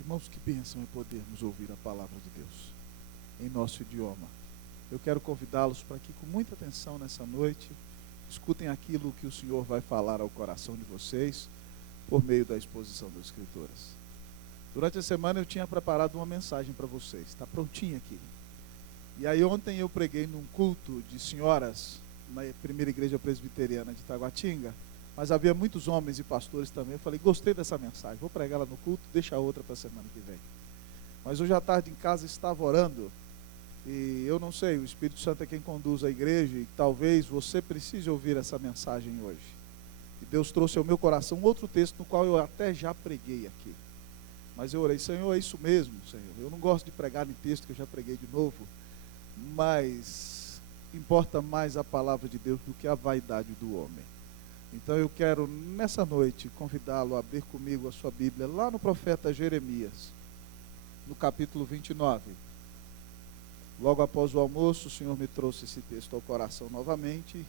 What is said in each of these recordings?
Irmãos, que bênção é podermos ouvir a palavra de Deus em nosso idioma. Eu quero convidá-los para que, com muita atenção nessa noite, escutem aquilo que o Senhor vai falar ao coração de vocês por meio da exposição das Escrituras. Durante a semana eu tinha preparado uma mensagem para vocês, está prontinha aqui. E aí ontem eu preguei num culto de senhoras na primeira igreja presbiteriana de Taguatinga, mas havia muitos homens e pastores também. Eu falei, gostei dessa mensagem, vou pregar ela no culto, deixa a outra para a semana que vem. Mas hoje à tarde em casa estava orando, e eu não sei, o Espírito Santo é quem conduz a igreja, e talvez você precise ouvir essa mensagem hoje. E Deus trouxe ao meu coração um outro texto no qual eu até já preguei aqui. Mas eu orei, Senhor, é isso mesmo, Senhor. Eu não gosto de pregar em texto que eu já preguei de novo, mas importa mais a palavra de Deus do que a vaidade do homem. Então eu quero nessa noite convidá-lo a abrir comigo a sua Bíblia lá no profeta Jeremias, no capítulo 29. Logo após o almoço, o Senhor me trouxe esse texto ao coração novamente,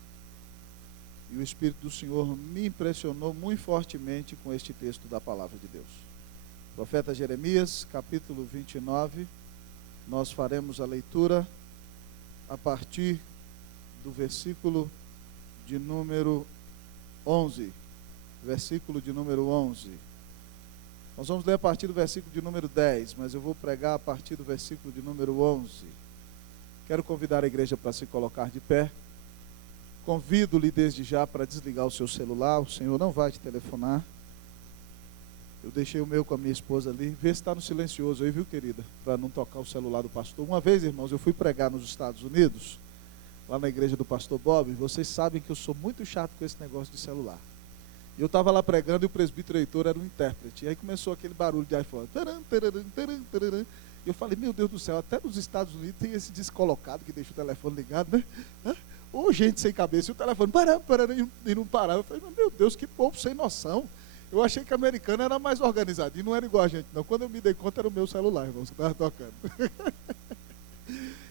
e o Espírito do Senhor me impressionou muito fortemente com este texto da palavra de Deus. Profeta Jeremias, capítulo 29, nós faremos a leitura a partir do versículo de número 11. Versículo de número 11. Nós vamos ler a partir do versículo de número 10, mas eu vou pregar a partir do versículo de número 11. Quero convidar a igreja para se colocar de pé. Convido-lhe desde já para desligar o seu celular. O Senhor não vai te telefonar. Eu deixei o meu com a minha esposa ali. Vê se está no silencioso aí, viu, querida? Para não tocar o celular do pastor. Uma vez, irmãos, eu fui pregar nos Estados Unidos, lá na igreja do pastor Bob. Vocês sabem que eu sou muito chato com esse negócio de celular. E eu estava lá pregando e o presbítero Heitor era o intérprete. E aí começou aquele barulho de iPhone. Taran, taran, taran, taran. E eu falei, meu Deus do céu, até nos Estados Unidos tem esse descolocado que deixa o telefone ligado, né? Ou gente sem cabeça, e o telefone e não parava. Eu falei, meu Deus, que povo sem noção. Eu achei que americano era mais organizado, e não era igual a gente, não. Quando eu me dei conta, era o meu celular, irmão, que estava tocando.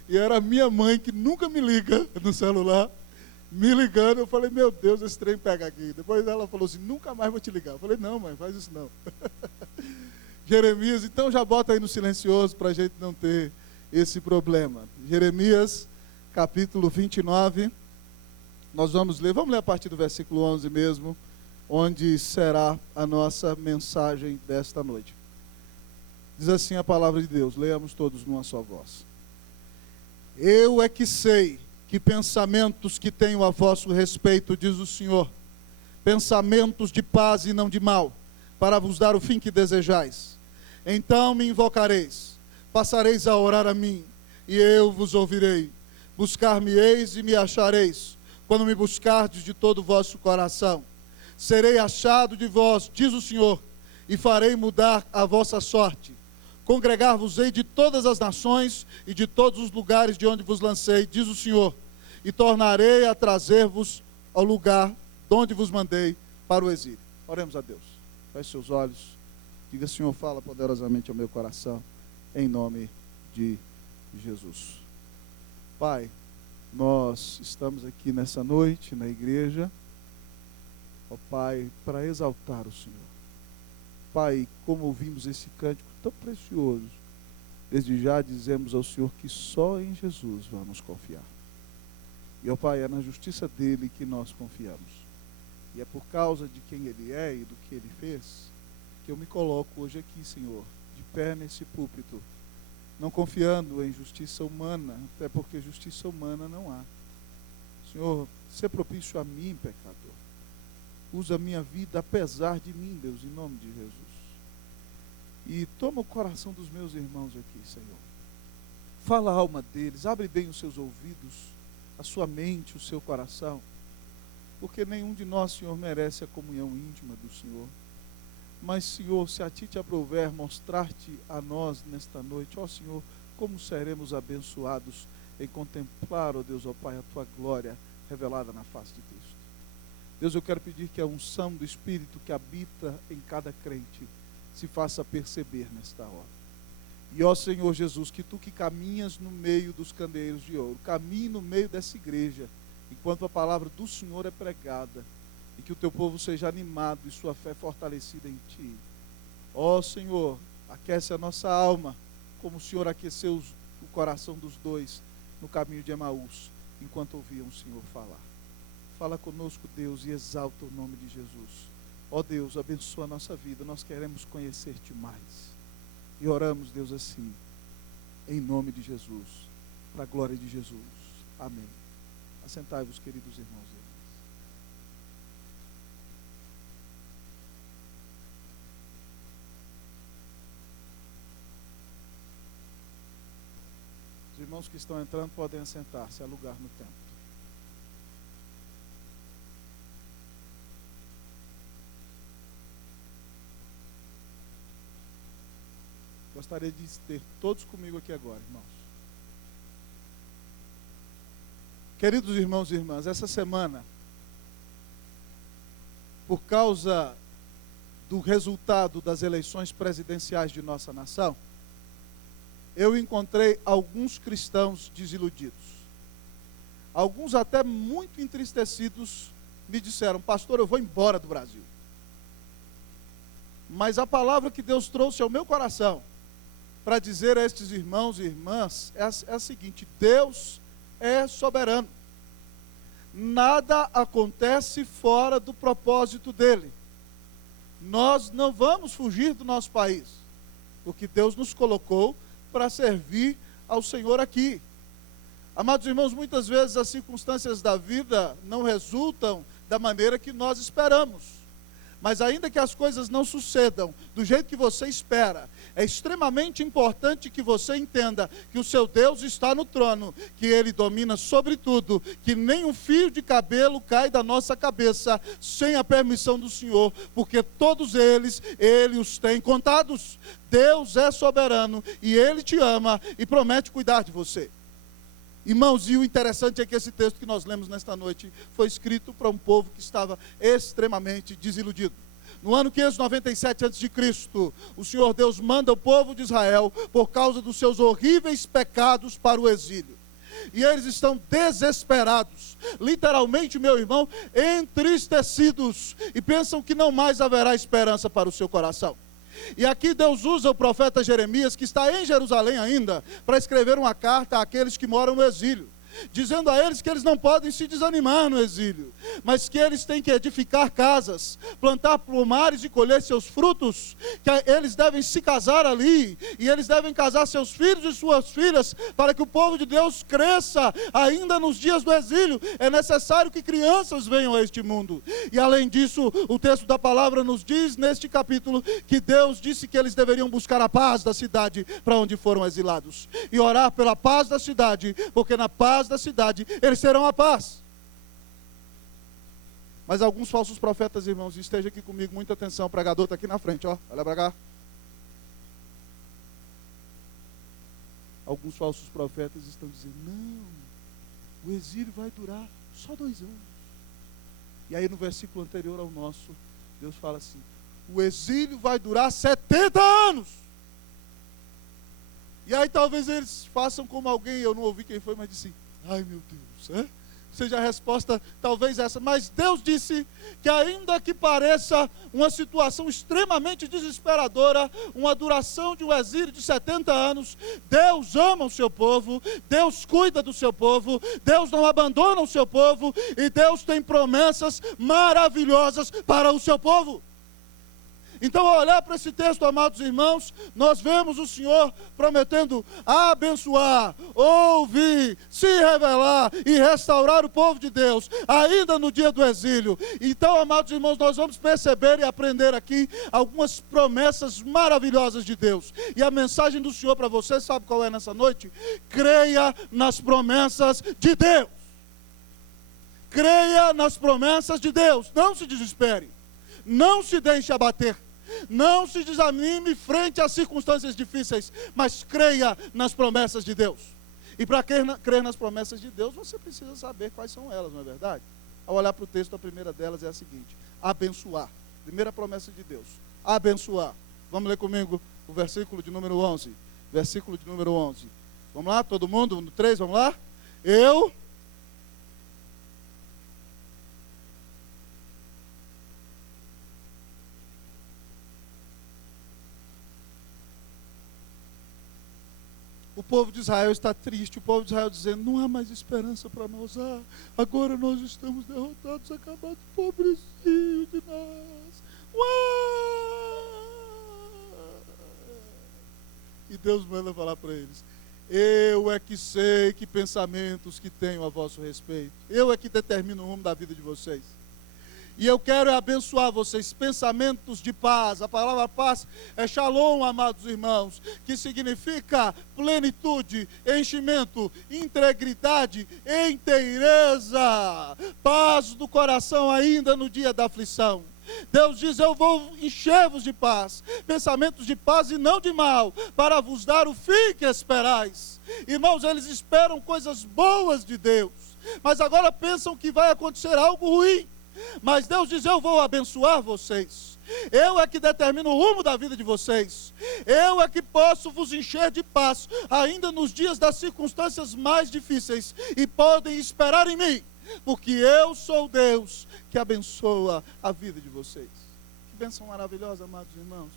E era a minha mãe, que nunca me liga no celular, me ligando. Eu falei, meu Deus, esse trem pega aqui. Depois ela falou assim, nunca mais vou te ligar. Eu falei, não, mãe, faz isso não. Jeremias, então já bota aí no silencioso para a gente não ter esse problema. Jeremias, capítulo 29, nós vamos ler a partir do versículo 11 mesmo, onde será a nossa mensagem desta noite. Diz assim a palavra de Deus, leamos todos numa só voz. Eu é que sei que pensamentos que tenho a vosso respeito, diz o Senhor, pensamentos de paz e não de mal, para vos dar o fim que desejais. Então me invocareis, passareis a orar a mim, e eu vos ouvirei. Buscar-me-eis e me achareis, quando me buscardes de todo o vosso coração. Serei achado de vós, diz o Senhor, e farei mudar a vossa sorte. Congregar-vos-ei de todas as nações e de todos os lugares de onde vos lancei, diz o Senhor, e tornarei a trazer-vos ao lugar de onde vos mandei para o exílio. Oremos a Deus. Feche seus olhos. Diga, Senhor, fala poderosamente ao meu coração, em nome de Jesus. Pai, nós estamos aqui nessa noite, na igreja, ó Pai, para exaltar o Senhor. Pai, como ouvimos esse cântico tão precioso, desde já dizemos ao Senhor que só em Jesus vamos confiar. E, ó Pai, é na justiça dele que nós confiamos. E é por causa de quem ele é e do que ele fez, que eu me coloco hoje aqui, Senhor, de pé nesse púlpito, não confiando em justiça humana, até porque justiça humana não há. Senhor, ser propício a mim, pecador. Usa a minha vida apesar de mim, Deus, em nome de Jesus. E toma o coração dos meus irmãos aqui, Senhor. Fala a alma deles, abre bem os seus ouvidos, a sua mente, o seu coração, porque nenhum de nós, Senhor, merece a comunhão íntima do Senhor. Mas, Senhor, se a Ti te aprouver mostrar-te a nós nesta noite, ó Senhor, como seremos abençoados em contemplar, ó Deus, ó Pai, a Tua glória revelada na face de Cristo. Deus, eu quero pedir que a unção do Espírito que habita em cada crente se faça perceber nesta hora. E, ó Senhor Jesus, que Tu que caminhas no meio dos candeeiros de ouro, caminhe no meio dessa igreja, enquanto a palavra do Senhor é pregada, e que o Teu povo seja animado e sua fé fortalecida em Ti. Ó Senhor, a aquece a nossa alma, como o Senhor aqueceu o coração dos dois no caminho de Emaús, enquanto ouviam o Senhor falar. Fala conosco, Deus, e exalta o nome de Jesus. Ó Deus, abençoa a nossa vida, nós queremos conhecer-te mais. E oramos, Deus, assim, em nome de Jesus, para a glória de Jesus. Amém. Assentai-vos, queridos irmãos e irmãs. Os irmãos que estão entrando podem assentar-se, há lugar no templo. Gostaria de ter todos comigo aqui agora, irmãos. Queridos irmãos e irmãs, essa semana, por causa do resultado das eleições presidenciais de nossa nação, eu encontrei alguns cristãos desiludidos. Alguns até muito entristecidos me disseram: pastor, eu vou embora do Brasil. Mas a palavra que Deus trouxe ao meu coração para dizer a estes irmãos e irmãs é a seguinte: Deus é soberano. Nada acontece fora do propósito dele. Nós não vamos fugir do nosso país, porque Deus nos colocou para servir ao Senhor aqui. Amados irmãos, muitas vezes as circunstâncias da vida não resultam da maneira que nós esperamos. Mas ainda que as coisas não sucedam do jeito que você espera, é extremamente importante que você entenda que o seu Deus está no trono, que Ele domina sobre tudo, que nem um fio de cabelo cai da nossa cabeça sem a permissão do Senhor, porque todos eles, Ele os tem contados. Deus é soberano e Ele te ama e promete cuidar de você. Irmãos, e o interessante é que esse texto que nós lemos nesta noite foi escrito para um povo que estava extremamente desiludido. No ano 597 a.C., o Senhor Deus manda o povo de Israel, por causa dos seus horríveis pecados, para o exílio. E eles estão desesperados, literalmente, meu irmão, entristecidos, e pensam que não mais haverá esperança para o seu coração. E aqui Deus usa o profeta Jeremias, que está em Jerusalém ainda, para escrever uma carta àqueles que moram no exílio, dizendo a eles que eles não podem se desanimar no exílio, mas que eles têm que edificar casas, plantar pomares e colher seus frutos, que eles devem se casar ali, e eles devem casar seus filhos e suas filhas, para que o povo de Deus cresça ainda nos dias do exílio. É necessário que crianças venham a este mundo. E além disso, o texto da palavra nos diz neste capítulo que Deus disse que eles deveriam buscar a paz da cidade para onde foram exilados, e orar pela paz da cidade, porque na paz da cidade eles terão a paz. Mas alguns falsos profetas, irmãos, esteja aqui comigo, muita atenção, o pregador está aqui na frente, ó, olha para cá. Alguns falsos profetas estão dizendo: não, o exílio vai durar só 2 anos. E aí no versículo anterior ao nosso, Deus fala assim: o exílio vai durar 70 anos. E aí talvez eles façam como alguém, eu não ouvi quem foi, mas disse: ai meu Deus, seja a resposta talvez essa. Mas Deus disse que ainda que pareça uma situação extremamente desesperadora, uma duração de um exílio de 70 anos, Deus ama o seu povo, Deus cuida do seu povo, Deus não abandona o seu povo, e Deus tem promessas maravilhosas para o seu povo. Então, ao olhar para esse texto, amados irmãos, nós vemos o Senhor prometendo abençoar, ouvir, se revelar e restaurar o povo de Deus, ainda no dia do exílio. Então, amados irmãos, nós vamos perceber e aprender aqui algumas promessas maravilhosas de Deus. E a mensagem do Senhor para você, sabe qual é nessa noite? Creia nas promessas de Deus. Creia nas promessas de Deus. Não se desespere. Não se deixe abater. Não se desanime frente às circunstâncias difíceis, mas creia nas promessas de Deus. E para crer nas promessas de Deus, você precisa saber quais são elas, não é verdade? Ao olhar para o texto, a primeira delas é a seguinte: abençoar. Primeira promessa de Deus, abençoar. Vamos ler comigo o versículo de número 11. Versículo de número 11. Vamos lá, todo mundo? No 3, vamos lá? Eu... O povo de Israel está triste, o povo de Israel dizendo, não há mais esperança para nós, agora nós estamos derrotados, acabados, pobrecinho de nós. E Deus manda falar para eles, eu é que sei que pensamentos que tenho a vosso respeito, eu é que determino o rumo da vida de vocês. E eu quero abençoar vocês, pensamentos de paz. A palavra paz é shalom, amados irmãos, que significa plenitude, enchimento, integridade, inteireza, paz do coração ainda no dia da aflição. Deus diz, eu vou encher-vos de paz, pensamentos de paz e não de mal, para vos dar o fim que esperais. Irmãos, eles esperam coisas boas de Deus, mas agora pensam que vai acontecer algo ruim. Mas Deus diz, eu vou abençoar vocês, eu é que determino o rumo da vida de vocês, eu é que posso vos encher de paz, ainda nos dias das circunstâncias mais difíceis, e podem esperar em mim, porque eu sou Deus que abençoa a vida de vocês. Que bênção maravilhosa, amados irmãos,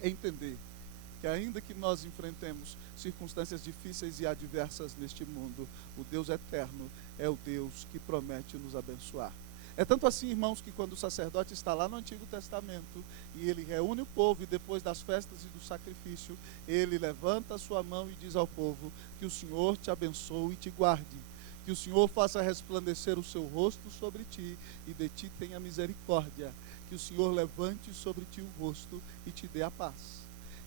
é entender que ainda que nós enfrentemos circunstâncias difíceis e adversas neste mundo, o Deus eterno é o Deus que promete nos abençoar. É tanto assim, irmãos, que quando o sacerdote está lá no Antigo Testamento e ele reúne o povo e depois das festas e do sacrifício, ele levanta a sua mão e diz ao povo, que o Senhor te abençoe e te guarde, que o Senhor faça resplandecer o seu rosto sobre ti e de ti tenha misericórdia, que o Senhor levante sobre ti o rosto e te dê a paz.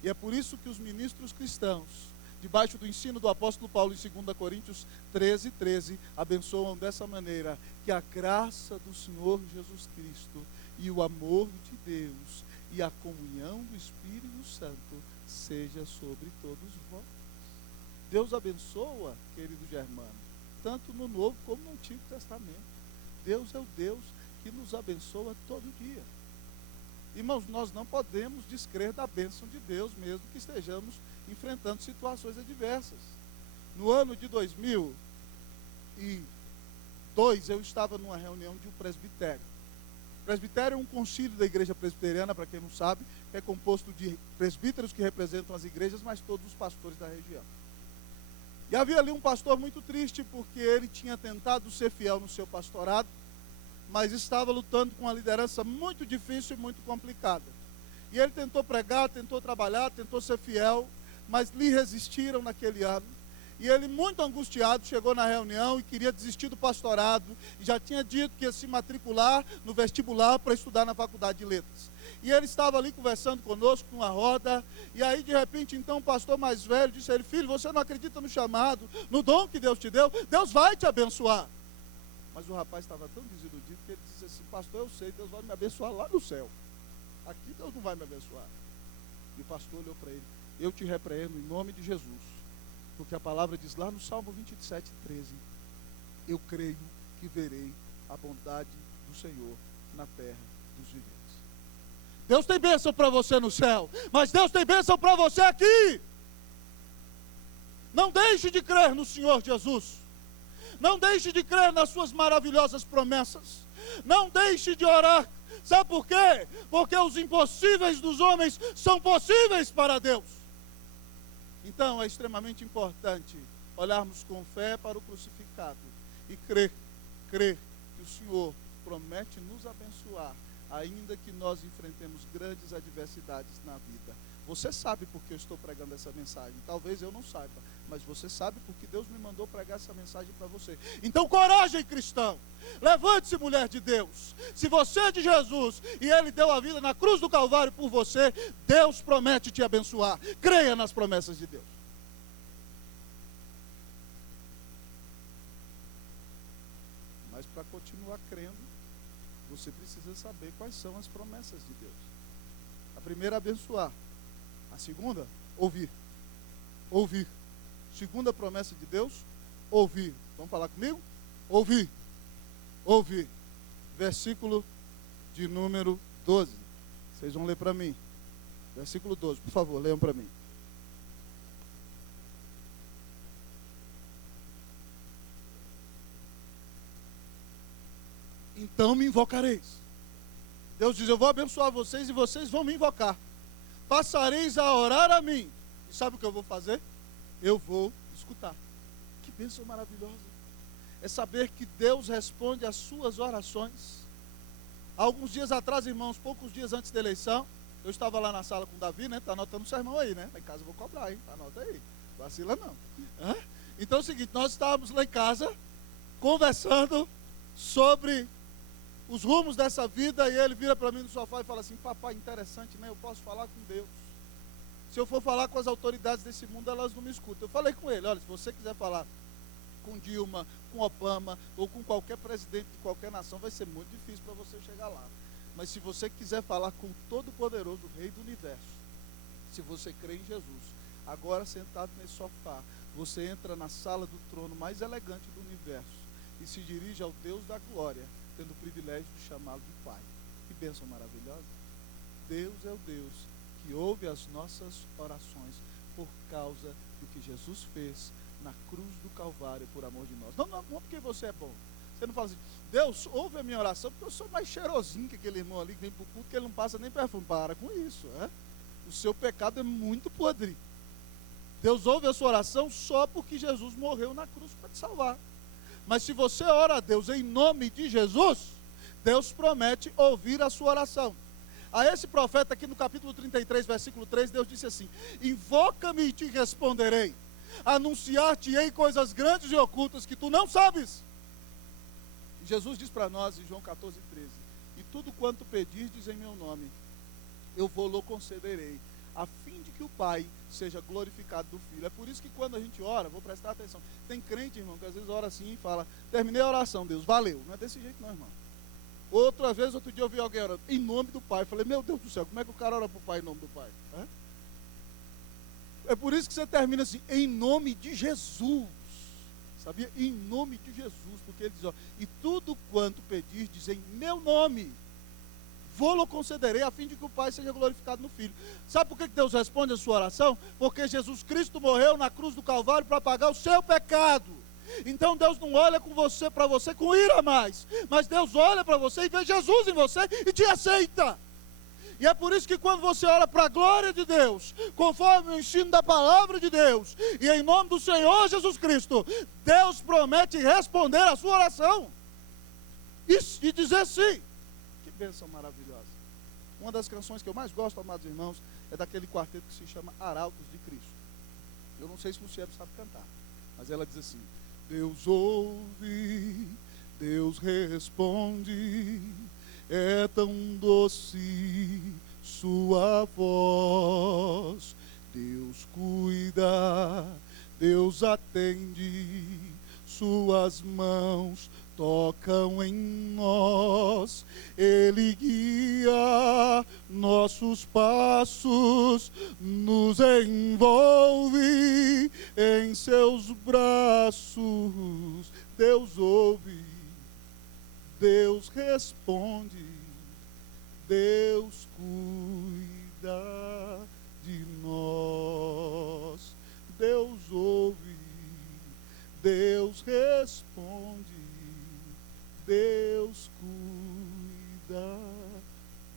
E é por isso que os ministros cristãos, debaixo do ensino do apóstolo Paulo em 2 Coríntios 13, abençoam dessa maneira, que a graça do Senhor Jesus Cristo e o amor de Deus e a comunhão do Espírito Santo seja sobre todos vós. Deus abençoa, querido Germano, tanto no Novo como no Antigo Testamento. Deus é o Deus que nos abençoa todo dia. Irmãos, nós não podemos descrer da bênção de Deus, mesmo que estejamos enfrentando situações adversas. No ano de 2002, eu estava numa reunião de um presbitério. O presbitério é um concílio da igreja presbiteriana, para quem não sabe, que é composto de presbíteros que representam as igrejas, mas todos os pastores da região. E havia ali um pastor muito triste, porque ele tinha tentado ser fiel no seu pastorado, mas estava lutando com uma liderança muito difícil e muito complicada. E ele tentou pregar, tentou trabalhar, tentou ser fiel, mas lhe resistiram naquele ano. E ele, muito angustiado, chegou na reunião e queria desistir do pastorado, e já tinha dito que ia se matricular no vestibular para estudar na faculdade de letras. E ele estava ali conversando conosco, numa roda, e aí de repente então o pastor mais velho disse a ele, filho, você não acredita no chamado, no dom que Deus te deu? Deus vai te abençoar. Mas o rapaz estava tão desiludido que ele disse assim, pastor, eu sei, Deus vai me abençoar lá no céu. Aqui Deus não vai me abençoar. E o pastor olhou para ele, eu te repreendo em nome de Jesus, porque a palavra diz lá no Salmo 27:13, eu creio que verei a bondade do Senhor na terra dos viventes. Deus tem bênção para você no céu, mas Deus tem bênção para você aqui. Não deixe de crer no Senhor Jesus. Não deixe de crer nas suas maravilhosas promessas. Não deixe de orar. Sabe por quê? Porque os impossíveis dos homens são possíveis para Deus. Então é extremamente importante olharmos com fé para o crucificado e crer que o Senhor promete nos abençoar, ainda que nós enfrentemos grandes adversidades na vida. Você sabe por que eu estou pregando essa mensagem. Talvez eu não saiba, mas você sabe porque Deus me mandou pregar essa mensagem para você. Então, coragem, cristão. Levante-se, mulher de Deus. Se você é de Jesus e Ele deu a vida na cruz do Calvário por você, Deus promete te abençoar. Creia nas promessas de Deus. Mas para continuar crendo, você precisa saber quais são as promessas de Deus. A primeira, abençoar. A segunda, ouvir. Ouvir. Segunda promessa de Deus, ouvir. Vamos falar comigo? Ouvir. Ouvir. Versículo de número 12. Vocês vão ler para mim. Versículo 12, por favor, leiam para mim. Então me invocareis. Deus diz, eu vou abençoar vocês e vocês vão me invocar. Passareis a orar a mim. E sabe o que eu vou fazer? eu vou escutar. Que bênção maravilhosa. É saber que Deus responde às suas orações. Há alguns dias atrás, irmãos, poucos dias antes da eleição, eu estava lá na sala com o Davi, né? Está anotando o sermão aí, né? Lá em casa eu vou cobrar, hein? Anota aí. Vacila não. Então é o seguinte, nós estávamos lá em casa, conversando sobre os rumos dessa vida, e ele vira para mim no sofá e fala assim: papai, interessante, né? Eu posso falar com Deus. Se eu for falar com as autoridades desse mundo, elas não me escutam. Eu falei com ele: olha, se você quiser falar com Dilma, com Obama, ou com qualquer presidente de qualquer nação, vai ser muito difícil para você chegar lá. Mas se você quiser falar com o Todo-Poderoso, o Rei do Universo, se você crê em Jesus, agora sentado nesse sofá, você entra na sala do trono mais elegante do universo e se dirige ao Deus da glória, tendo o privilégio de chamá-lo de Pai. Que bênção maravilhosa. Deus é o Deus que ouve as nossas orações por causa do que Jesus fez na cruz do Calvário por amor de nós. Não porque você é bom. Você não fala assim: Deus, ouve a minha oração porque eu sou mais cheirosinho que aquele irmão ali que vem para o culto, que ele não passa nem perfume. Para com isso. O seu pecado é muito podre. Deus ouve a sua oração só porque Jesus morreu na cruz para te salvar. Mas se você ora a Deus em nome de Jesus, Deus promete ouvir a sua oração. A esse profeta aqui no capítulo 33, versículo 3, Deus disse assim: invoca-me e te responderei, anunciar-te-ei coisas grandes e ocultas que tu não sabes. E Jesus diz para nós em João 14, 13: e tudo quanto pedirdes em meu nome, eu vou-lo concederei, a fim de que o Pai seja glorificado do Filho. É por isso que quando a gente ora, vou prestar atenção, tem crente, irmão, que às vezes ora assim e fala: terminei a oração, Deus, valeu. Não é desse jeito não, irmão. Outro dia eu vi alguém orando em nome do Pai. Eu falei: meu Deus do céu, como é que o cara ora para o Pai em nome do Pai? É por isso que você termina assim: em nome de Jesus. Sabia? Em nome de Jesus. Porque ele diz: ó, e tudo quanto pedirdes em meu nome, vou-lo concederei, a fim de que o Pai seja glorificado no Filho. Sabe por que Deus responde a sua oração? Porque Jesus Cristo morreu na cruz do Calvário para pagar o seu pecado. Então Deus não olha para você com ira mais, mas Deus olha para você e vê Jesus em você e te aceita. E é por isso que quando você ora para a glória de Deus, conforme o ensino da palavra de Deus, e em nome do Senhor Jesus Cristo, Deus promete responder a sua oração e dizer sim. Que bênção maravilhosa. Uma das canções que eu mais gosto, amados irmãos, é daquele quarteto que se chama Arautos de Cristo. Eu não sei se o Luciano sabe cantar, mas ela diz assim: Deus ouve, Deus responde, é tão doce sua voz. Deus cuida, Deus atende, suas mãos tocam em nós. Ele guia nossos passos, nos envolve em seus braços. Deus ouve, Deus responde, Deus cuida de nós. Deus ouve, Deus responde, Deus cuida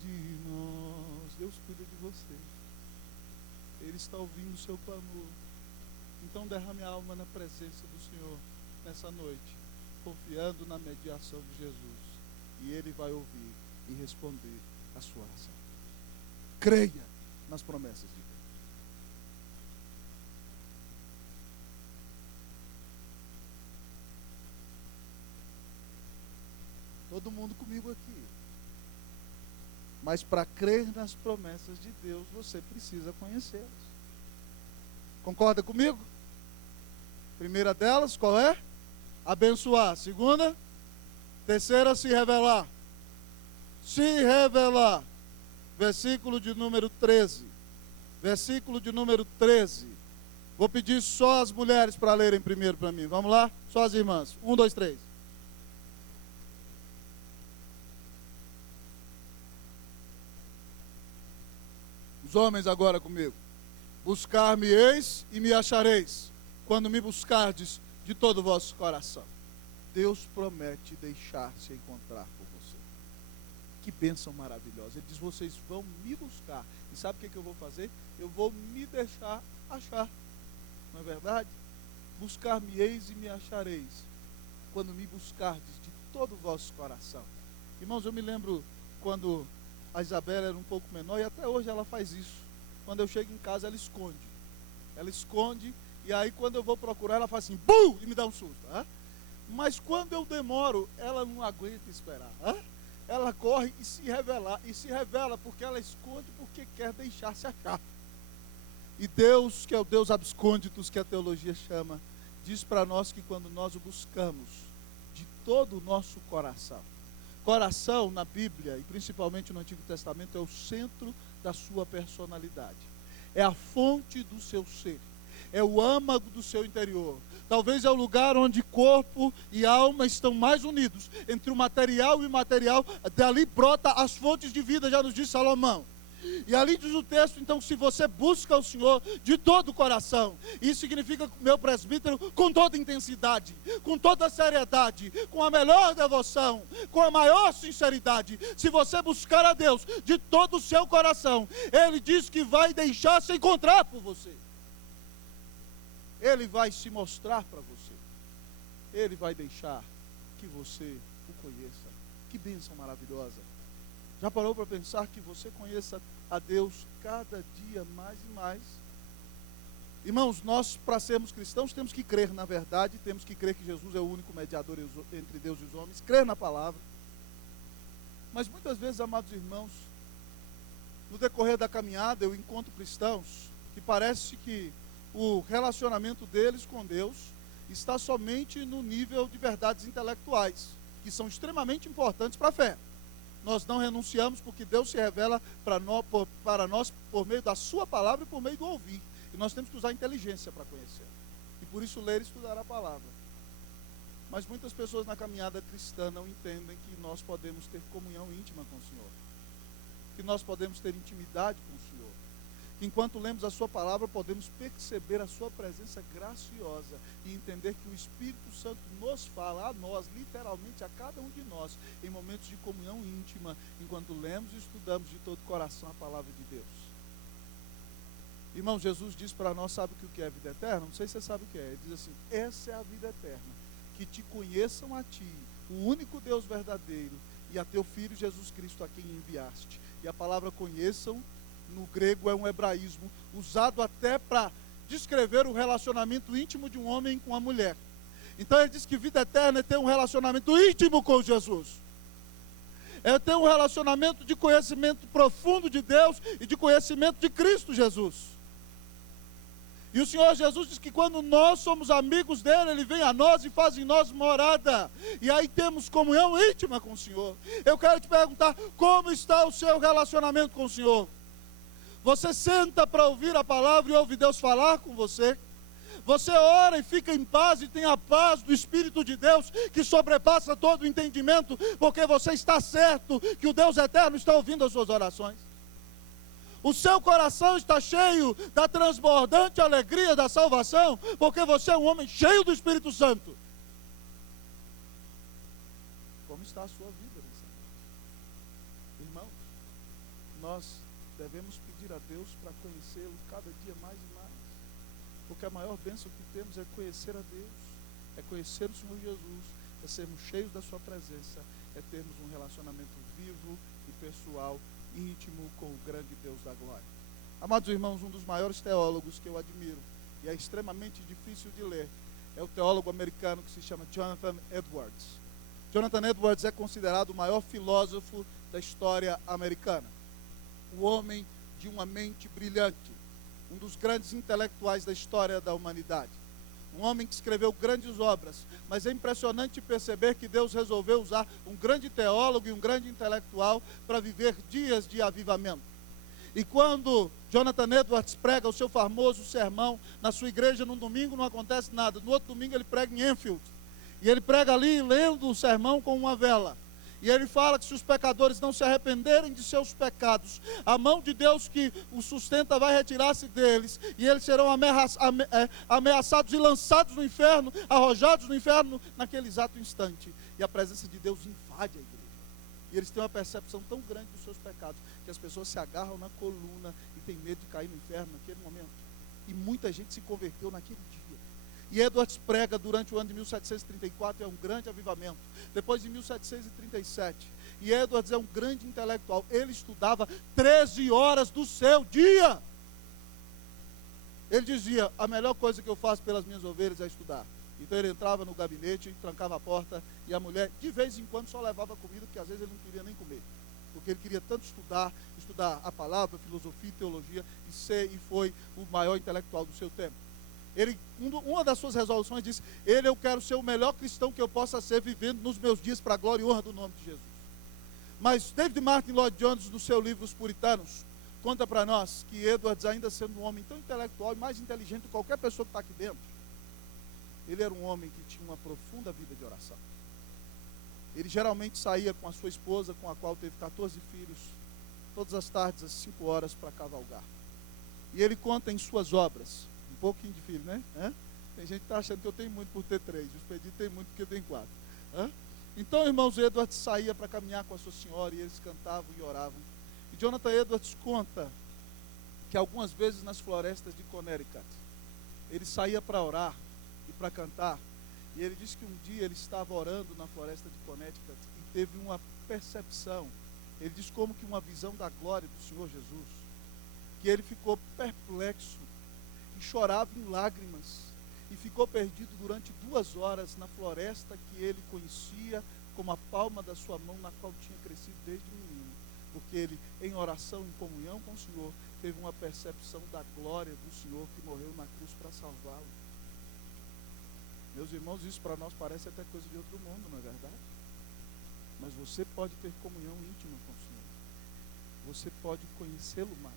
de nós. Deus cuida de você. Ele está ouvindo o seu clamor. Então derrame a alma na presença do Senhor nessa noite, confiando na mediação de Jesus. E Ele vai ouvir e responder a sua oração. Creia nas promessas de Deus. Todo mundo comigo aqui. Mas para crer nas promessas de Deus, você precisa conhecê-las. Concorda comigo? Primeira delas, qual é? Abençoar. Segunda? Terceira, se revelar. Se revelar. Versículo de número 13. Versículo de número 13. Vou pedir só as mulheres para lerem primeiro para mim. Vamos lá? Só as irmãs. 1, 2, 3. Os homens agora comigo. Buscar-me-eis e me achareis, quando me buscardes de todo o vosso coração. Deus promete deixar-se encontrar por você. Que bênção maravilhosa. Ele diz: vocês vão me buscar. E sabe o que eu vou fazer? Eu vou me deixar achar. não é verdade? Buscar-me-eis e me achareis, quando me buscardes de todo o vosso coração. Irmãos, eu me lembro quando a Isabela era um pouco menor, e até hoje ela faz isso. Quando eu chego em casa, ela esconde. Ela esconde, e aí quando eu vou procurar, ela faz assim, bum! E me dá um susto. Mas quando eu demoro, ela não aguenta esperar. Ela corre e se revela porque ela esconde, porque quer deixar se achar. E Deus, que é o Deus abscônditos, que a teologia chama, diz para nós que quando nós o buscamos de todo o nosso coração. Coração na Bíblia, e principalmente no Antigo Testamento, é o centro da sua personalidade. É a fonte do seu ser. É o âmago do seu interior. Talvez é o lugar onde corpo e alma estão mais unidos. Entre o material e o imaterial, dali brota as fontes de vida, já nos diz Salomão. E ali diz o texto, então, se você busca o Senhor de todo o coração, isso significa, meu presbítero, com toda intensidade, com toda seriedade, com a melhor devoção, com a maior sinceridade. Se você buscar a Deus de todo o seu coração, Ele diz que vai deixar se encontrar por você. Ele vai se mostrar para você. Ele vai deixar que você o conheça. Que bênção maravilhosa. Já parou para pensar que você conheça a Deus cada dia mais e mais? Irmãos, nós, para sermos cristãos, temos que crer na verdade, temos que crer que Jesus é o único mediador entre Deus e os homens, crer na palavra. Mas muitas vezes, amados irmãos, no decorrer da caminhada, eu encontro cristãos que parece que o relacionamento deles com Deus está somente no nível de verdades intelectuais, que são extremamente importantes para a fé. Nós não renunciamos porque Deus se revela para nós por meio da sua palavra e por meio do ouvir. E nós temos que usar a inteligência para conhecer. E por isso ler e estudar a palavra. Mas muitas pessoas na caminhada cristã não entendem que nós podemos ter comunhão íntima com o Senhor. Que nós podemos ter intimidade com o Senhor. Que enquanto lemos a sua palavra, podemos perceber a sua presença graciosa e entender que o Espírito Santo nos fala a nós, literalmente a cada um de nós, em momentos de comunhão íntima, enquanto lemos e estudamos de todo o coração a palavra de Deus. Irmão, Jesus diz para nós, sabe o que é a vida eterna? Não sei se você sabe o que é. Ele diz assim, essa é a vida eterna, que te conheçam a ti, o único Deus verdadeiro, e a teu Filho Jesus Cristo, a quem enviaste. E a palavra conheçam, no grego é um hebraísmo, usado até para descrever o relacionamento íntimo de um homem com uma mulher. Então ele diz que vida eterna é ter um relacionamento íntimo com Jesus. É ter um relacionamento de conhecimento profundo de Deus e de conhecimento de Cristo Jesus. E o Senhor Jesus diz que quando nós somos amigos dele, ele vem a nós e faz em nós morada. E aí temos comunhão íntima com o Senhor. Eu quero te perguntar, como está o seu relacionamento com o Senhor? Você senta para ouvir a palavra e ouve Deus falar com você? Você ora e fica em paz e tem a paz do Espírito de Deus que sobrepassa todo o entendimento, porque você está certo que o Deus eterno está ouvindo as suas orações? O seu coração está cheio da transbordante alegria da salvação, porque você é um homem cheio do Espírito Santo. Como está a sua vida nessa noite? Irmãos, nós devemos pedir a Deus para conhecê-lo cada dia mais e mais. Porque a maior bênção que temos é conhecer a Deus, é conhecer o Senhor Jesus, é sermos cheios da sua presença, é termos um relacionamento vivo e pessoal, íntimo com o grande Deus da glória. Amados irmãos, um dos maiores teólogos que eu admiro, e é extremamente difícil de ler, é o teólogo americano que se chama Jonathan Edwards. Jonathan Edwards é considerado o maior filósofo da história americana. O homem de uma mente brilhante, um dos grandes intelectuais da história da humanidade, um homem que escreveu grandes obras, mas é impressionante perceber que Deus resolveu usar um grande teólogo e um grande intelectual para viver dias de avivamento. E quando Jonathan Edwards prega o seu famoso sermão na sua igreja num domingo, não acontece nada. No outro domingo ele prega em Enfield, e ele prega ali lendo o sermão com uma vela. E ele fala que se os pecadores não se arrependerem de seus pecados, a mão de Deus que os sustenta vai retirar-se deles, e eles serão ameaçados e lançados no inferno, arrojados no inferno naquele exato instante. E a presença de Deus invade a igreja. E eles têm uma percepção tão grande dos seus pecados, que as pessoas se agarram na coluna e têm medo de cair no inferno naquele momento. E muita gente se converteu naquele dia. E Edwards prega durante o ano de 1734, é um grande avivamento. Depois de 1737. E Edwards é um grande intelectual. Ele estudava 13 horas do seu dia. Ele dizia, a melhor coisa que eu faço pelas minhas ovelhas é estudar. Então ele entrava no gabinete, trancava a porta, e a mulher, de vez em quando, só levava comida, porque às vezes ele não queria nem comer. Porque ele queria tanto estudar a palavra, filosofia e teologia, e foi o maior intelectual do seu tempo. Uma das suas resoluções disse, eu quero ser o melhor cristão que eu possa ser, vivendo nos meus dias para a glória e honra do nome de Jesus. Mas David Martin Lloyd Jones, no seu livro Os Puritanos, conta para nós que Edwards, ainda sendo um homem tão intelectual e mais inteligente que qualquer pessoa que está aqui dentro, ele era um homem que tinha uma profunda vida de oração. Ele geralmente saía com a sua esposa, com a qual teve 14 filhos, todas as tardes, às 5 horas, para cavalgar. E ele conta em suas obras, um pouquinho de filho, né? Tem gente que está achando que eu tenho muito por ter 3, os pedidos tem muito porque eu tenho 4. Então, irmãos, Edwards saía para caminhar com a sua senhora, e eles cantavam e oravam. E Jonathan Edwards conta que algumas vezes nas florestas de Connecticut, ele saía para orar e para cantar, e ele disse que um dia ele estava orando na floresta de Connecticut e teve uma percepção, ele diz como que uma visão da glória do Senhor Jesus, que ele ficou perplexo e chorava em lágrimas e ficou perdido durante 2 horas na floresta que ele conhecia como a palma da sua mão, na qual tinha crescido desde menino, porque ele, em oração, em comunhão com o Senhor, teve uma percepção da glória do Senhor que morreu na cruz para salvá-lo. Meus irmãos, isso para nós parece até coisa de outro mundo, não é verdade? Mas você pode ter comunhão íntima com o Senhor. Você pode conhecê-lo mais.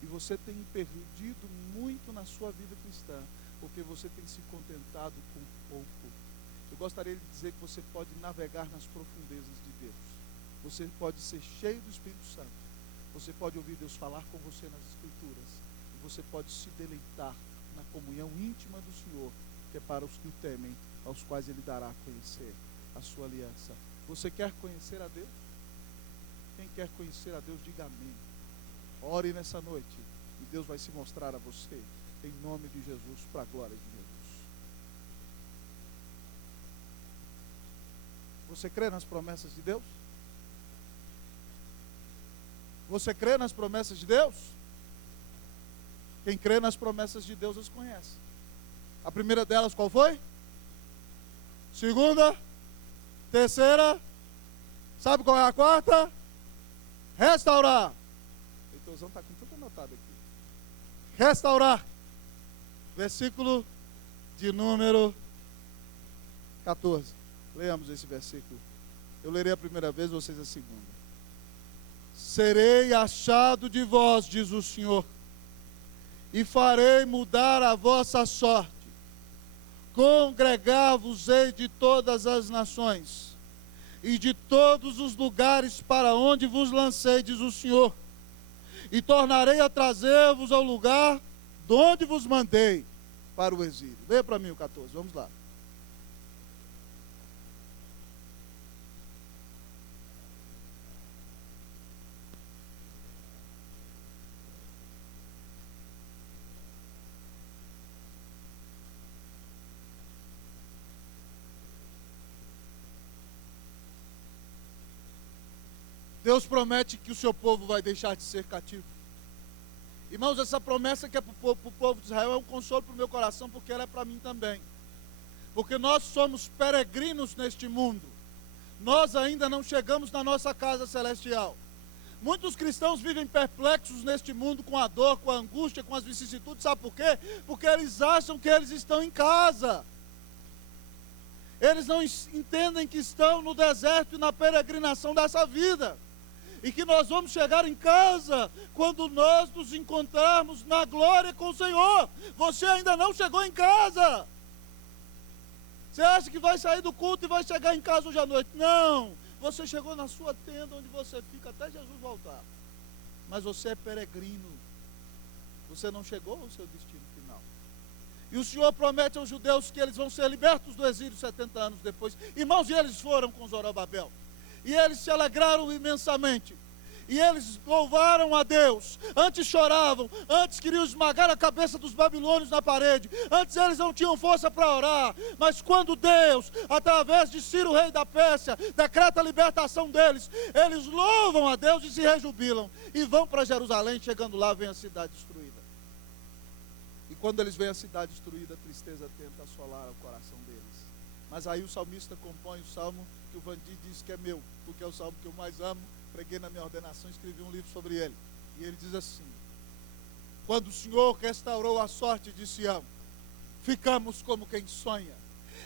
E você tem perdido muito na sua vida cristã, porque você tem se contentado com pouco. Eu gostaria de dizer que você pode navegar nas profundezas de Deus. Você pode ser cheio do Espírito Santo. Você pode ouvir Deus falar com você nas Escrituras. E você pode se deleitar na comunhão íntima do Senhor, que é para os que o temem, aos quais Ele dará a conhecer a sua aliança. Você quer conhecer a Deus? Quem quer conhecer a Deus, diga amém. Ore nessa noite e Deus vai se mostrar a você, em nome de Jesus, para a glória de Jesus. Você crê nas promessas de Deus? Você crê nas promessas de Deus? Quem crê nas promessas de Deus as conhece. A primeira delas qual foi? Segunda? Terceira? Sabe qual é a quarta? Restaurar. O Heitorzão está com tudo anotado aqui. Restaurar. Versículo de número 14. Leamos esse versículo. Eu lerei a primeira vez, vocês a segunda. Serei achado de vós, diz o Senhor, e farei mudar a vossa sorte. Congregar-vos-ei de todas as nações, e de todos os lugares para onde vos lancei, diz o Senhor, e tornarei a trazer-vos ao lugar de onde vos mandei para o exílio. Leia para mim o 14, vamos lá. Deus promete que o seu povo vai deixar de ser cativo. Irmãos, essa promessa que é para o povo de Israel é um consolo para o meu coração, porque ela é para mim também. Porque nós somos peregrinos neste mundo. Nós ainda não chegamos na nossa casa celestial. Muitos cristãos vivem perplexos neste mundo com a dor, com a angústia, com as vicissitudes. Sabe por quê? Porque eles acham que eles estão em casa. Eles não entendem que estão no deserto e na peregrinação dessa vida. E que nós vamos chegar em casa quando nós nos encontrarmos na glória com o Senhor. Você ainda não chegou em casa. Você acha que vai sair do culto e vai chegar em casa hoje à noite? Não. Você chegou na sua tenda onde você fica até Jesus voltar. Mas você é peregrino. Você não chegou ao seu destino final. E o Senhor promete aos judeus que eles vão ser libertos do exílio 70 anos depois. Irmãos, e eles foram com Zorobabel. E eles se alegraram imensamente. E eles louvaram a Deus. Antes choravam, antes queriam esmagar a cabeça dos babilônios na parede. Antes eles não tinham força para orar. Mas quando Deus, através de Ciro, rei da Pérsia, decreta a libertação deles, eles louvam a Deus e se rejubilam. E vão para Jerusalém, chegando lá, vem a cidade destruída. E quando eles veem a cidade destruída, a tristeza tenta assolar o coração deles. Mas aí o salmista compõe o salmo que o Vandi diz que é meu, porque é o salmo que eu mais amo. Preguei na minha ordenação, escrevi um livro sobre ele. E ele diz assim: quando o Senhor restaurou a sorte de Sião, ficamos como quem sonha.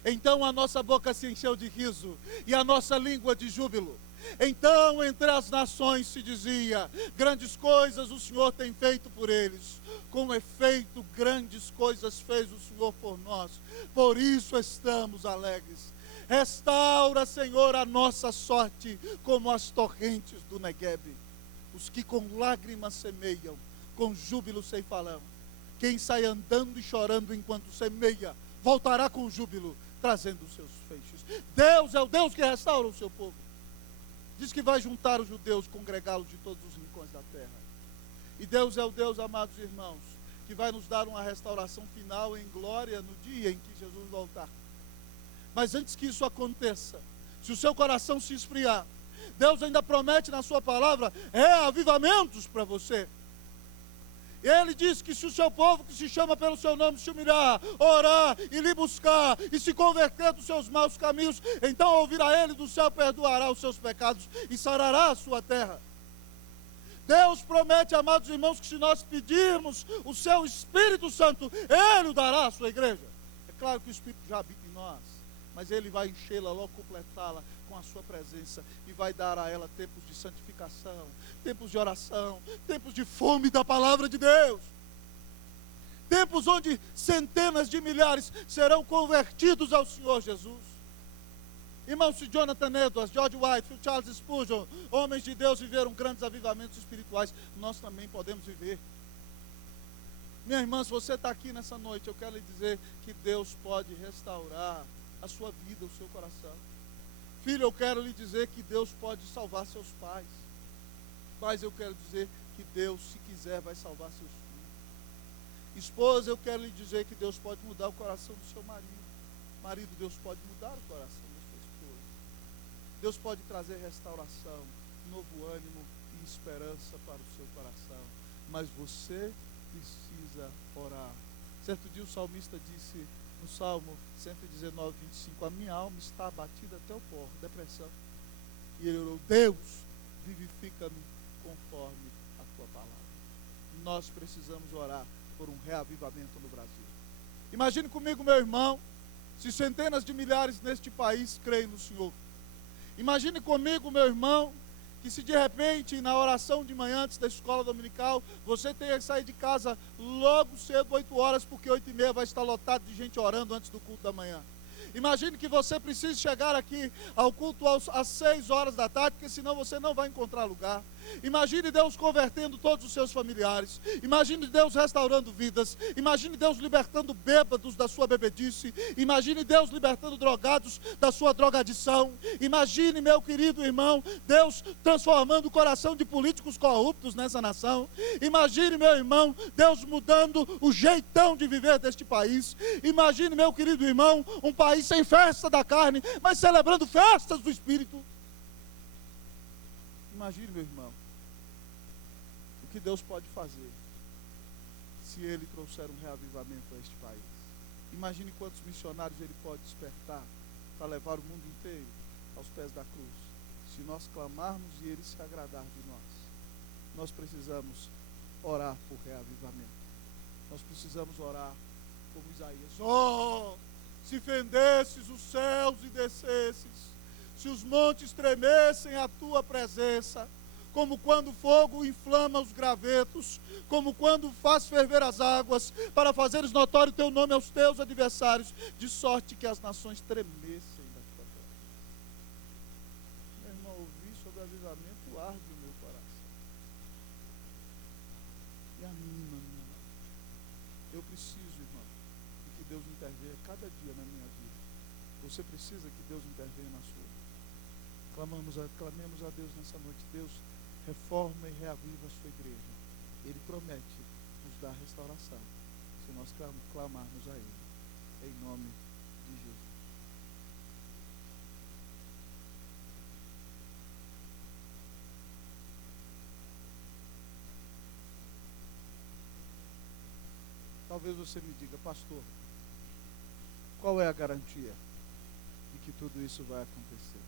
Então a nossa boca se encheu de riso e a nossa língua de júbilo. Então entre as nações se dizia: grandes coisas o Senhor tem feito por eles. Com efeito, grandes coisas fez o Senhor por nós. Por isso estamos alegres. Restaura, Senhor, a nossa sorte como as torrentes do Negueb. Os que com lágrimas semeiam, com júbilo ceifarão. Quem sai andando e chorando enquanto semeia, voltará com júbilo, trazendo os seus feixes. Deus é o Deus que restaura o seu povo. Diz que vai juntar os judeus, congregá-los de todos os rincões da terra. E Deus é o Deus, amados irmãos, que vai nos dar uma restauração final em glória no dia em que Jesus voltar. Mas antes que isso aconteça, se o seu coração se esfriar, Deus ainda promete na sua palavra reavivamentos para você. Ele diz que se o seu povo que se chama pelo seu nome se humilhar, orar e lhe buscar e se converter dos seus maus caminhos, então ouvirá ele do céu, perdoará os seus pecados e sarará a sua terra. Deus promete, amados irmãos, que se nós pedirmos o seu Espírito Santo, Ele o dará à sua igreja. É claro que o Espírito já habita em nós, mas Ele vai enchê-la, logo completá-la com a sua presença e vai dar a ela tempos de santificação, tempos de oração, tempos de fome da palavra de Deus, tempos onde centenas de milhares serão convertidos ao Senhor Jesus. Irmãos, se Jonathan Edwards, George Whitefield, Charles Spurgeon, homens de Deus viveram grandes avivamentos espirituais, nós também podemos viver. Minha irmã, se você está aqui nessa noite, eu quero lhe dizer que Deus pode restaurar a sua vida, o seu coração. Filho, eu quero lhe dizer que Deus pode salvar seus pais. Pais, eu quero dizer que Deus, se quiser, vai salvar seus filhos. Esposa, eu quero lhe dizer que Deus pode mudar o coração do seu marido. Marido, Deus pode mudar o coração da sua esposa. Deus pode trazer restauração, novo ânimo e esperança para o seu coração. Mas você precisa orar. Certo dia o salmista disse no Salmo 119, 25, a minha alma está abatida até o pó, depressão. E ele orou: Deus, vivifica-me conforme a tua palavra. Nós precisamos orar por um reavivamento no Brasil. Imagine comigo, meu irmão, se centenas de milhares neste país creem no Senhor. Imagine comigo, meu irmão, que se de repente, na oração de manhã, antes da escola dominical, você tenha que sair de casa logo cedo, 8 horas, porque 8h30 vai estar lotado de gente orando antes do culto da manhã. Imagine que você precise chegar aqui ao culto às 6 horas da tarde, porque senão você não vai encontrar lugar. Imagine Deus convertendo todos os seus familiares. Imagine Deus restaurando vidas. Imagine Deus libertando bêbados da sua bebedice. Imagine Deus libertando drogados da sua drogadição. Imagine, meu querido irmão, Deus transformando o coração de políticos corruptos nessa nação. Imagine, meu irmão, Deus mudando o jeitão de viver deste país. Imagine, meu querido irmão, um país sem festa da carne, mas celebrando festas do Espírito. Imagine, meu irmão, o que Deus pode fazer se Ele trouxer um reavivamento a este país. Imagine quantos missionários Ele pode despertar para levar o mundo inteiro aos pés da cruz. Se nós clamarmos e Ele se agradar de nós, nós precisamos orar por reavivamento. Nós precisamos orar como Isaías: oh, se fendesses os céus e descesses, se os montes tremessem à tua presença, como quando o fogo inflama os gravetos, como quando faz ferver as águas, para fazeres notório o teu nome aos teus adversários, de sorte que as nações tremessem da tua terra. Meu irmão, ouvir sobre o avivamento arde o meu coração. E anima, minha mãe. Eu preciso, irmão, de que Deus intervenha cada dia na minha vida. Você precisa que Deus intervenha na sua. Clamemos a Deus nessa noite: Deus, reforma e reaviva a sua igreja. Ele promete nos dar restauração, se nós clamarmos a Ele, em nome de Jesus. Talvez você me diga, pastor, qual é a garantia de que tudo isso vai acontecer?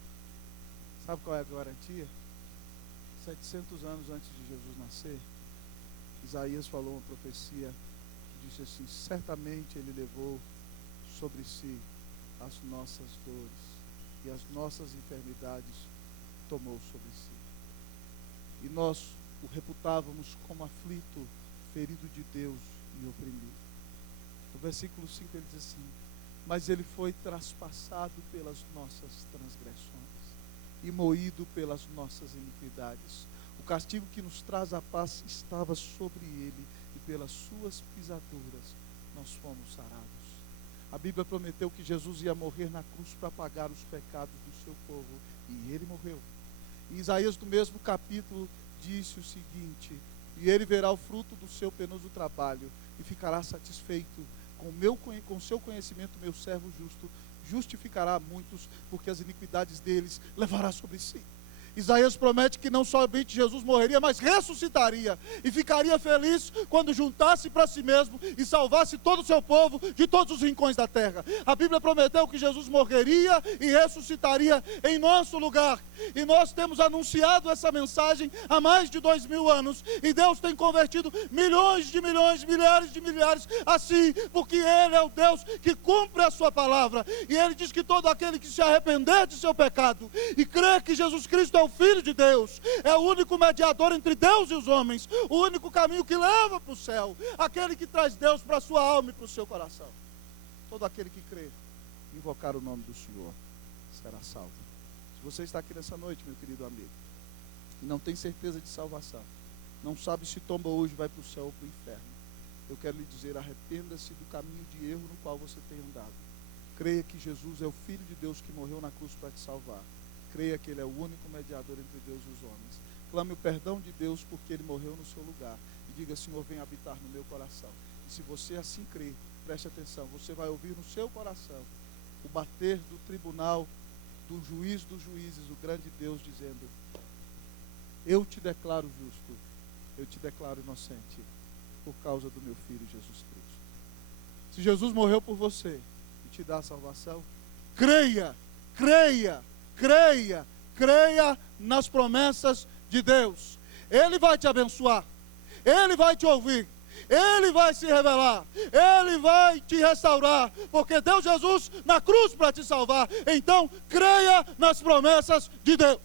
Sabe qual é a garantia? 700 anos antes de Jesus nascer, Isaías falou uma profecia que disse assim: certamente Ele levou sobre si as nossas dores e as nossas enfermidades tomou sobre si. E nós o reputávamos como aflito, ferido de Deus e oprimido. No versículo 5 ele diz assim: mas Ele foi traspassado pelas nossas transgressões e moído pelas nossas iniquidades. O castigo que nos traz a paz estava sobre Ele, e pelas suas pisaduras nós fomos sarados. A Bíblia prometeu que Jesus ia morrer na cruz para pagar os pecados do seu povo, e Ele morreu. Em Isaías, no mesmo capítulo, disse o seguinte: e Ele verá o fruto do seu penoso trabalho e ficará satisfeito. Com seu conhecimento, meu servo justo justificará muitos, porque as iniquidades deles levará sobre si. Isaías promete que não somente Jesus morreria, mas ressuscitaria e ficaria feliz quando juntasse para si mesmo e salvasse todo o seu povo de todos os rincões da terra. A Bíblia prometeu que Jesus morreria e ressuscitaria em nosso lugar, e nós temos anunciado essa mensagem há mais de 2000 anos, e Deus tem convertido milhões de milhões, milhares de milhares assim, porque Ele é o Deus que cumpre a sua palavra, e Ele diz que todo aquele que se arrepender de seu pecado e crer que Jesus Cristo é o Filho de Deus, é o único mediador entre Deus e os homens, o único caminho que leva para o céu, aquele que traz Deus para a sua alma e para o seu coração. Todo aquele que crê, invocar o nome do Senhor, será salvo. Se você está aqui nessa noite, meu querido amigo, e não tem certeza de salvação, não sabe se tomba hoje, vai para o céu ou para o inferno, eu quero lhe dizer: arrependa-se do caminho de erro no qual você tem andado. Creia que Jesus é o Filho de Deus que morreu na cruz para te salvar. Creia que Ele é o único mediador entre Deus e os homens. Clame o perdão de Deus porque Ele morreu no seu lugar. E diga: Senhor, vem habitar no meu coração. E se você assim crer, preste atenção, você vai ouvir no seu coração o bater do tribunal, do juiz dos juízes, o grande Deus, dizendo: eu te declaro justo, eu te declaro inocente, por causa do meu Filho Jesus Cristo. Se Jesus morreu por você e te dá a salvação, creia, creia, creia, creia nas promessas de Deus. Ele vai te abençoar, Ele vai te ouvir, Ele vai se revelar, Ele vai te restaurar, porque deu Jesus na cruz para te salvar. Então creia nas promessas de Deus.